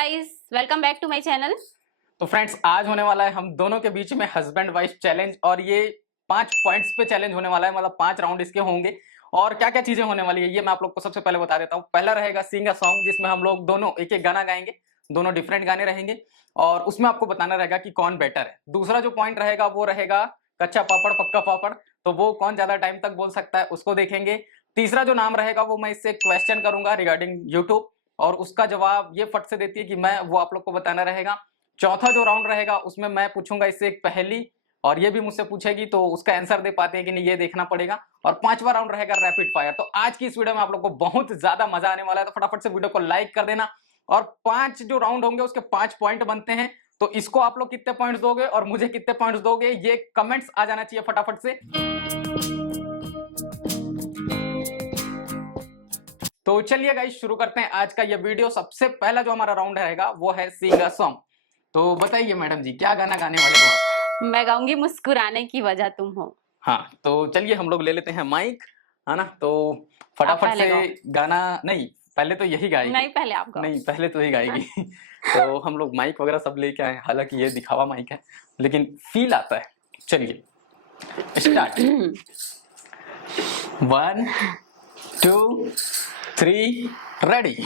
Guys, welcome back to my channel. तो friends, आज होने वाला है हम दोनों के बीच में हस्बैंड वाइफ चैलेंज और ये 5 पॉइंट्स पे चैलेंज होने वाला है। मतलब 5 राउंड इसके होंगे और क्या क्या चीजें होने वाली है ये मैं आप लोग को सबसे पहले बता देता हूँ। पहला रहेगा सिंग अ सॉन्ग, जिसमें हम लोग दोनों एक एक गाना गाएंगे, दोनों डिफरेंट गाने रहेंगे और उसमें आपको बताना रहेगा कि कौन बेटर है। दूसरा जो पॉइंट रहेगा वो रहेगा कच्चा पापड़ पक्का पापड़, तो वो कौन ज्यादा टाइम तक बोल सकता है उसको देखेंगे। तीसरा जो नाम रहेगा वो मैं इससे क्वेश्चन करूंगा रिगार्डिंग यूट्यूब और उसका जवाब ये फट से देती है कि मैं, वो आप लोग को बताना रहेगा। चौथा जो राउंड रहेगा उसमें मैं पूछूंगा इससे एक पहेली और ये भी मुझसे पूछेगी, तो उसका आंसर दे पाते हैं कि नहीं ये देखना पड़ेगा। और पांचवा राउंड रहेगा रैपिड फायर। तो आज की इस वीडियो में आप लोग को बहुत ज्यादा मजा आने वाला है, तो फटाफट से वीडियो को लाइक कर देना। और 5 जो राउंड होंगे उसके 5 पॉइंट बनते हैं, तो इसको आप लोग कितने पॉइंट्स दोगे और मुझे कितने पॉइंट्स दोगे ये कमेंट्स आ जाना चाहिए फटाफट से। तो चलिए गाइस, शुरू करते हैं आज का ये वीडियो। सबसे पहला जो हमारा राउंड रहेगा वो है सिंग अ सॉन्ग। तो बताइए मैडम जी, क्या गाना गाने वाले हो आप? मैं गाऊंगी मुस्कुराने की वजह तुम हो। हाँ, तो चलिए हम लोग ले लेते हैं माइक, है ना। तो आप फटाफट पहले से गाओ। गाना, नहीं पहले तो यही गाएगी। नहीं, पहले आप गाओ। नहीं, पहले तो ही गाएगी। तो हम लोग माइक वगैरह सब लेके आए, हालांकि ये दिखावा माइक है लेकिन फील आता है। चलिए स्टार्ट। 1 2 3 रेडी।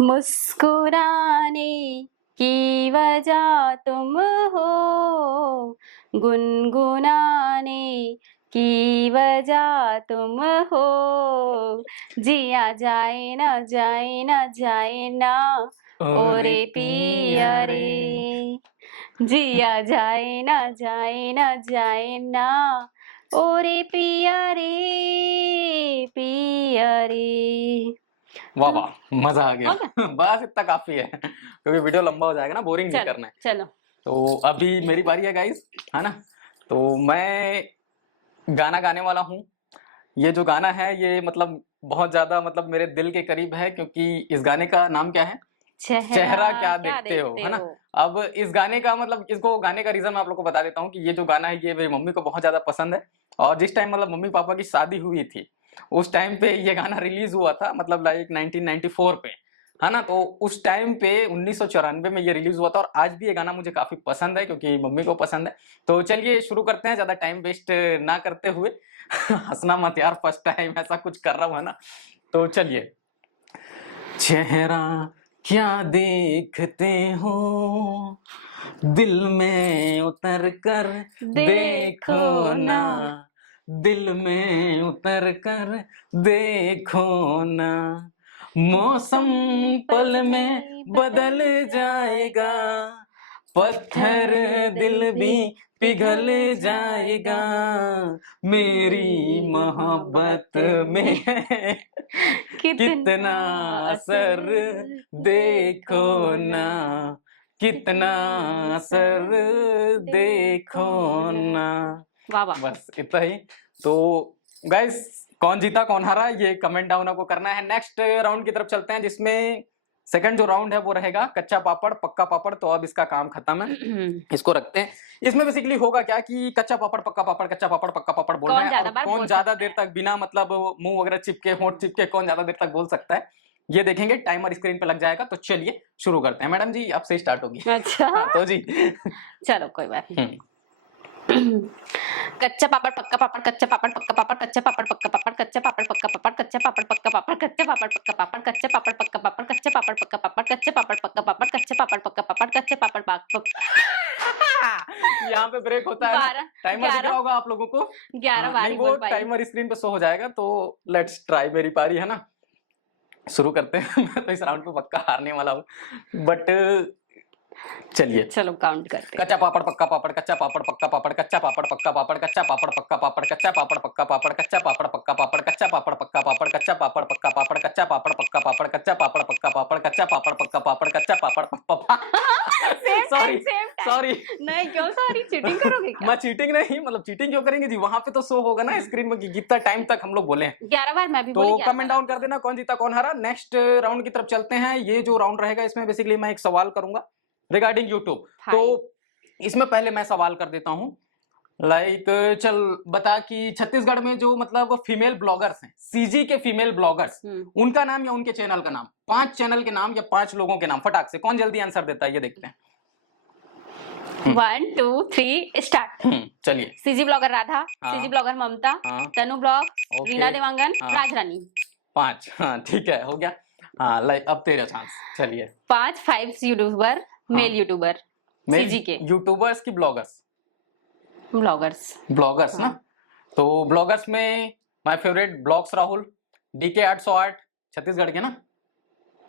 मुस्कुराने की वजह तुम हो, गुनगुनाने की वजह तुम हो, जिया जाए ना जाए ना जाए ना ओरे पिया रे, जिया जाए ना जाए ना जाए ना ओरे पिया रे पिया रे। वाह वाह, मजा आ गया। हो गया? बस इतना काफी है क्योंकि वीडियो लंबा हो जाएगा ना, बोरिंग नहीं चलो करना है। चलो। तो अभी मेरी बारी है गाइस, है ना। तो मैं गाना गाने वाला हूँ। ये जो गाना है ये मतलब बहुत ज्यादा मतलब मेरे दिल के करीब है, क्योंकि इस गाने का नाम क्या है? चेहरा क्या देखते हो, है ना। अब इस गाने का मतलब, इसको गाने का रीजन मैं आप लोग को बता देता हूँ कि ये जो गाना है ये मेरी मम्मी को बहुत ज्यादा पसंद है। और जिस टाइम मतलब मम्मी पापा की शादी हुई थी उस टाइम पे ये गाना रिलीज हुआ था, मतलब लाइक 1994 पे, है ना। तो उस टाइम पे 1994 में ये रिलीज हुआ था और आज भी ये गाना मुझे काफी पसंद है क्योंकि मम्मी को पसंद है। तो चलिए शुरू करते हैं, ज्यादा टाइम वेस्ट ना करते हुए। हंसना मत यार, फर्स्ट टाइम ऐसा कुछ कर रहा हूँ, है ना। तो चलिए। चेहरा क्या देखते हो, दिल में उतर कर देखो ना, दिल में उतर कर देखो ना, मौसम पल में बदल जाएगा, पत्थर दिल भी पिघल जाएगा, मेरी मोहब्बत में कितना असर देखो ना, कितना असर देखो ना। वाह वाह। बस इतना ही। तो गाइस, कौन जीता कौन हारा ये कमेंट डाउन आपको करना है। नेक्स्ट राउंड की तरफ चलते हैं, जिसमें सेकंड जो राउंड है वो रहेगा कच्चा पापड़ पक्का पापड़। तो अब इसका काम खत्म है, इसको रखते हैं। इसमें बेसिकली होगा क्या कि कच्चा पापड़ पक्का पापड़, कच्चा पापड़ पक्का पापड़ बोल रहे हैं और कौन ज्यादा देर तक बिना मतलब मुंह वगैरह चिपके, होंठ चिपके, कौन ज्यादा देर तक बोल सकता है ये देखेंगे। टाइमर स्क्रीन पे लग जाएगा। तो चलिए शुरू करते हैं। मैडम जी आपसे स्टार्ट होगी। अच्छा तो जी चलो कोई बात नहीं। कच्चा पापड़ पक्का पापड़, कच्चा पापड़ पक्का पापड़, कच्चा पापड़ पक्का पापड़, कच्चा पापड़ पक्का पापड़, कच्चा पापड़ पक्का पापड़, कच्चा पापड़ पक्का पापड़, कच्चा पापड़ पक्का पापड़, कच्चा पापड़ पक्का पापड़, कच्चा पापड़ पक्का पापड़, कच्चा पापड़ पक्का पापड़, कच्चा पापड़ यहाँ पे ब्रेक होता है। टाइमर दिख रहा होगा आप लोगों को। 11 नहीं, वो टाइमर स्क्रीन पे शो हो जाएगा। तो लेट्स ट्राई, मेरी पारी है ना, शुरू करते हैं। मैं तो इस राउंड पे पक्का हारने वाला हूँ, बट चलिए चलो काउंट करते हैं। कच्चा पापड़ पक्का पापड़, कच्चा पापड़ पक्का पापड़, कच्चा पापड़ पक्का पापड़, कच्चा पापड़ पक्का पापड़, कच्चा पापड़ पक्का पापड़, कच्चा पापड़ पक्का पापड़, कच्चा पापड़ पक्का पापड़, कच्चा पापड़ पक्का पापड़, कच्चा पापड़ पक्का पापड़, कच्चा पापड़ पक्का पापड़, कच्चा पापड़ पक्का पापड़, कच्चा पापड़ सॉरी सॉरी। नहीं, क्यों सॉरी? चीटिंग करोगे क्या? मैं चीटिंग नहीं, मतलब चीटिंग क्यों करेंगे जी, वहां पे तो शो होगा ना स्क्रीन में कि कितना टाइम तक हम लोग बोले हैं। 11 बार मैं भी तो बोली। कमेंट डाउन कर देना कौन जीता कौन हारा। नेक्स्ट राउंड की तरफ चलते हैं। ये जो राउंड रहेगा इसमें बेसिकली मैं एक सवाल करूंगा रिगार्डिंग यूट्यूब। तो इसमें पहले मैं सवाल कर देता हूं, लाइक चल बता कि छत्तीसगढ़ में जो मतलब फीमेल ब्लॉगर्स हैं, सीजी के फीमेल ब्लॉगर्स, उनका नाम या उनके चैनल का नाम, 5 चैनल के नाम या 5 लोगों के नाम फटाक से, कौन जल्दी आंसर देता है ये देखते हैं। 1 2 3 स्टार्ट। चलिए। सीजी ब्लॉगर राधा, हाँ। सीजी ब्लॉगर ममता, हाँ। तनु ब्लॉग, ओके। रीना देवांगन, हाँ। राजरानी। 5। हाँ ठीक है, हो गया। हाँ लाइक अब तेरा चांस। चलिए। 5 यूट्यूबर, मेल यूट्यूबर सीजी के, यूट्यूबर्स की ब्लॉगर्स? ब्लॉगर्स हाँ। ना, तो ब्लॉगर्स में my favourite blogs Rahul, DK 808 Chhattisgarh के ना,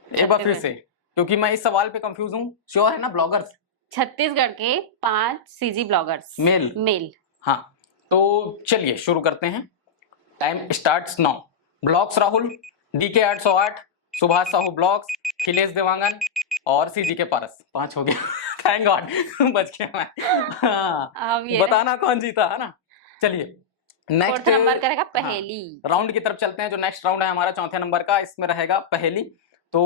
एक बार फिर से क्योंकि मैं इस सवाल पे कंफ्यूज हूँ। श्योर है ना ब्लॉगर्स? छत्तीसगढ़ के 5 सीजी ब्लॉगर्स मेल। हाँ तो चलिए शुरू करते हैं, time starts now. Blogs Rahul, DK 808, Subhash Sahu blogs, Khilesh Dewangan और सीजी के पारस। 5 हो गया। थैंक गॉड बच गया मैं। हाँ, बताना कौन जीता है ना। चलिए नेक्स्ट नंबर का रहेगा पहेली। राउंड की तरफ चलते हैं। जो नेक्स्ट राउंड है हमारा 4थे नंबर का, इसमें रहेगा पहेली। तो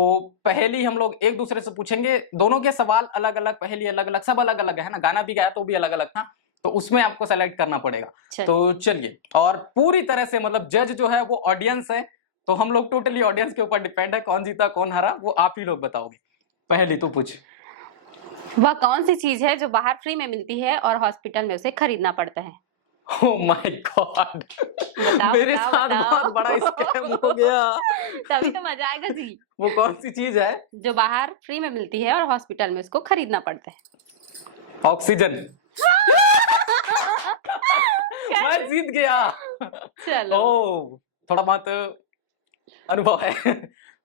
पहेली हम लोग एक दूसरे से पूछेंगे, दोनों के सवाल अलग अलग, पहेली अलग अलग, सब अलग अलग है ना। गाना भी गाया तो भी अलग अलग था, तो उसमें आपको सेलेक्ट करना पड़ेगा। तो चलिए, और पूरी तरह से मतलब जज जो है वो ऑडियंस है, तो हम लोग टोटली ऑडियंस के ऊपर डिपेंड है, कौन जीता कौन हारा वो आप ही लोग बताओगे। पहली तू पूछ। वह कौन सी चीज है जो बाहर फ्री में मिलती है और हॉस्पिटल में उसे खरीदना पड़ता है? Oh my God! मेरे साथ बहुत बड़ा स्कैम हो गया। तभी तो मजा आएगा जी। वो कौन सी चीज है जो बाहर फ्री में मिलती है और हॉस्पिटल में उसको खरीदना पड़ता है? ऑक्सीजन। मैं जीत गया। चलो। ओ, थोड़ा बहुत अनुभव है।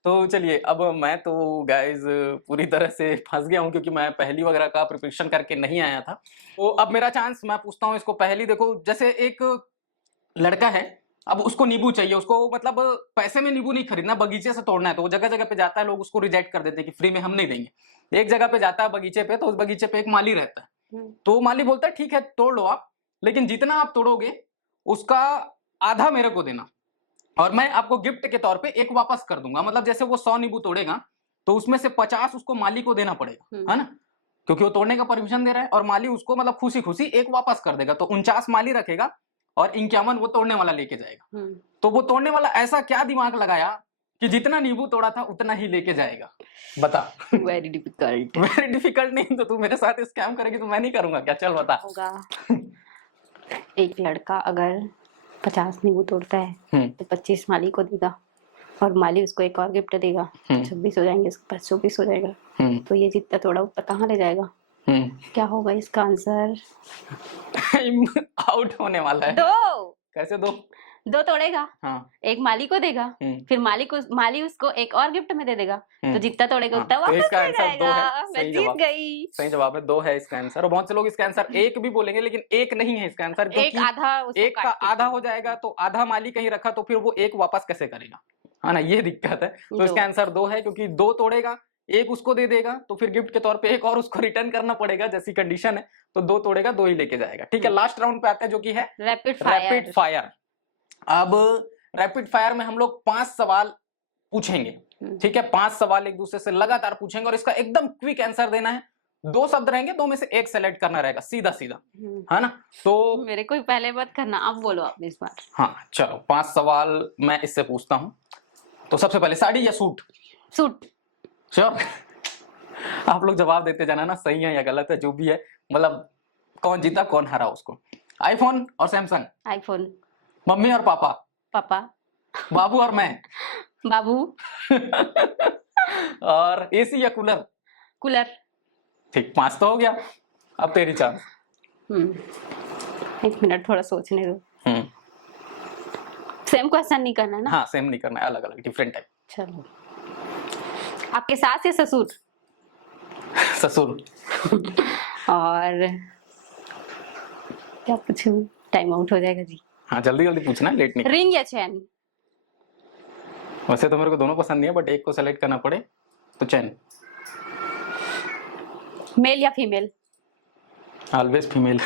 तो चलिए, अब मैं तो गाइज पूरी तरह से फंस गया हूं क्योंकि मैं पहेली वगैरह का प्रिपरेशन करके नहीं आया था। तो अब मेरा चांस, मैं पूछता हूं इसको पहेली। देखो, जैसे एक लड़का है, अब उसको नींबू चाहिए, उसको मतलब पैसे में नींबू नहीं खरीदना, बगीचे से तोड़ना है। तो वो जगह जगह पे जाता है, लोग उसको रिजेक्ट कर देते हैं कि फ्री में हम नहीं देंगे। एक जगह पे जाता है बगीचे पे, तो उस बगीचे पे एक माली रहता है। तो माली बोलता है ठीक है तोड़ लो आप, लेकिन जितना आप तोड़ोगे उसका आधा मेरे को देना, और मैं आपको गिफ्ट के तौर पे एक वापस कर दूंगा। मतलब जैसे वो 100 नींबू तोड़ेगा तो उसमें से 50 उसको माली को देना पड़ेगा, है ना, क्योंकि वो तोड़ने का परमिशन दे रहा है। और माली उसको मतलब खुशी खुशी एक वापस कर देगा। तो 49 माली रखेगा और 51 वो तोड़ने वाला लेके जाएगा। तो वो तोड़ने वाला ऐसा क्या दिमाग लगाया कि जितना नींबू तोड़ा था उतना ही लेके जाएगा? बता। Very difficult. वेरी डिफिकल्ट नहीं तो तू मेरे साथ स्कैम करेगी तो मैं नहीं करूंगा क्या? चल बता। होगा। एक लड़का अगर 50 नींबू तोड़ता है तो 25 माली को देगा, और माली उसको एक और गिफ्ट देगा, 26 हो जाएंगे, उसके पास 24 हो जाएगा। तो ये जितना तोड़ा ऊपर कहाँ ले जाएगा? क्या होगा इसका आंसर? आउट होने वाला है। 2। कैसे 2? 2 तोड़ेगा, हाँ। एक माली को देगा, फिर माली उसको एक और गिफ्ट में दे देगा, तो जितना तोड़ेगा उतना तो वापस इसका ले आंसर 2 जाएगा। है। मैं जीत गई। सही जवाब है, 2 है इसका आंसर। और बहुत से लोग इसका आंसर 1 भी बोलेंगे, लेकिन 1 नहीं है इसका आंसर, एक आधा, एक का आधा हो जाएगा तो आधा माली कहीं रखा, तो फिर वो 1 वापस कैसे करेगा, है ना, ये दिक्कत है। तो इसका आंसर 2 है, क्योंकि 2 तोड़ेगा, 1 उसको दे देगा, तो फिर गिफ्ट के तौर पे 1 और उसको रिटर्न करना पड़ेगा, जैसी कंडीशन है। तो 2 तोड़ेगा, 2 ही लेके जाएगा। ठीक है, लास्ट राउंड पे आते हैं जो कि है रैपिड फायर। अब रैपिड फायर में हम लोग 5 सवाल पूछेंगे। ठीक है, 5 सवाल एक दूसरे से लगातार पूछेंगे और इसका एकदम क्विक आंसर देना है। 2 शब्द रहेंगे, 2 में से 1 सेलेक्ट करना रहेगा, सीधा सीधा, है ना। तो मेरे को पहले मत करना, अब बोलो आप इस बार। हाँ चलो, 5 सवाल मैं इससे पूछता हूँ। तो सबसे पहले, साड़ी या सूट? सूट। श्योर? आप लोग जवाब देते जाना ना, सही है या गलत है, जो भी है, मतलब कौन जीता कौन हारा उसको। आईफोन और सैमसंग? आईफोन। मम्मी और पापा? पापा। बाबू और मैं? बाबू। और एसी या कूलर? कूलर। ठीक, 5 तो हो गया। अब तेरी चांस। 1 मिनट थोड़ा सोचने दो। सेम क्वेश्चन नहीं करना ना? हाँ, सेम नहीं करना है, अलग अलग, डिफरेंट टाइप। चलो, आपके सास या ससुर? ससुर। और क्या पूछूं? टाइम आउट हो जाएगा जी। हाँ जल्दी जल्दी पूछना, लेट नहीं। रिंग या चैन? वैसे तो मेरे को दोनों पसंद नहीं है, बट एक को सेलेक्ट करना पड़े तो चैन। मेल या फीमेल? Always female.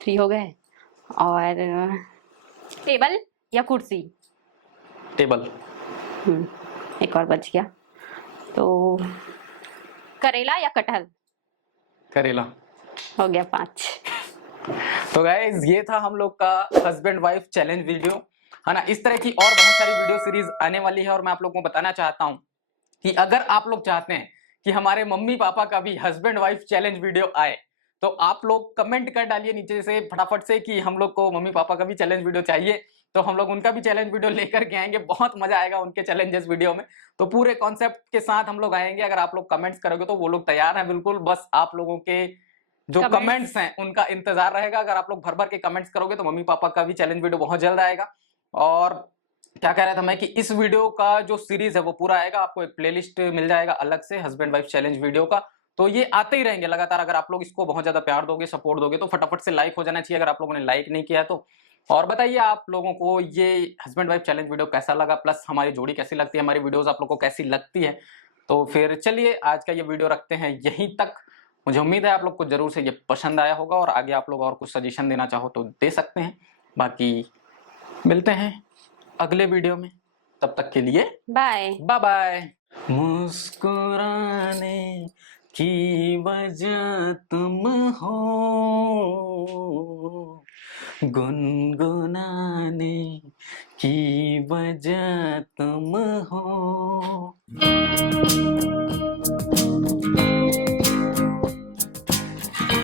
3 हो गए। और टेबल या कुर्सी? टेबल। एक और बच गया। तो करेला या कटहल? करेला। हो गया 5। तो गाइज ये था हम लोग का हस्बैंड वाइफ चैलेंज वीडियो, है ना। इस तरह की और बहुत सारी वीडियो सीरीज आने वाली है और मैं आप लोगों को बताना चाहता हूं कि अगर आप लोग चाहते हैं कि हमारे मम्मी पापा का भी हस्बैंड वाइफ चैलेंज वीडियो आए तो आप लोग कमेंट कर डालिए नीचे से फटाफट से कि हम लोग को मम्मी पापा का भी चैलेंज वीडियो चाहिए, तो हम लोग उनका भी चैलेंज वीडियो लेकर के आएंगे। बहुत मजा आएगा उनके चैलेंजेस वीडियो में, तो पूरे कॉन्सेप्ट के साथ हम लोग आएंगे। अगर आप लोग कमेंट्स करोगे तो वो लोग तैयार हैं बिल्कुल, बस आप लोगों के जो कमेंट्स हैं उनका इंतजार रहेगा। अगर आप लोग भर भर के कमेंट्स करोगे तो मम्मी पापा का भी चैलेंज वीडियो बहुत जल्द आएगा। और क्या कह रहा था मैं कि इस वीडियो का जो सीरीज है वो पूरा आएगा, आपको एक प्लेलिस्ट मिल जाएगा अलग से हस्बैंड वाइफ चैलेंज वीडियो का, तो ये आते ही रहेंगे लगातार। अगर आप लोग इसको बहुत ज्यादा प्यार दोगे, सपोर्ट दोगे तो फटाफट से लाइक हो जाना चाहिए अगर आप लोगों ने लाइक नहीं किया तो। और बताइए आप लोगों को ये हस्बैंड वाइफ चैलेंज वीडियो कैसा लगा, प्लस हमारी जोड़ी कैसी लगती है, हमारी वीडियोस आप लोग को कैसी लगती है। तो फिर चलिए आज का ये वीडियो रखते हैं यहीं तक। मुझे उम्मीद है आप लोग को जरूर से ये पसंद आया होगा और आगे आप लोग और कुछ सजेशन देना चाहो तो दे सकते हैं। बाकी मिलते हैं अगले वीडियो में, तब तक के लिए बाय बाय बाय। मुस्कुराने की वजह तुम हो, गुनगुनाने की वजह तुम हो।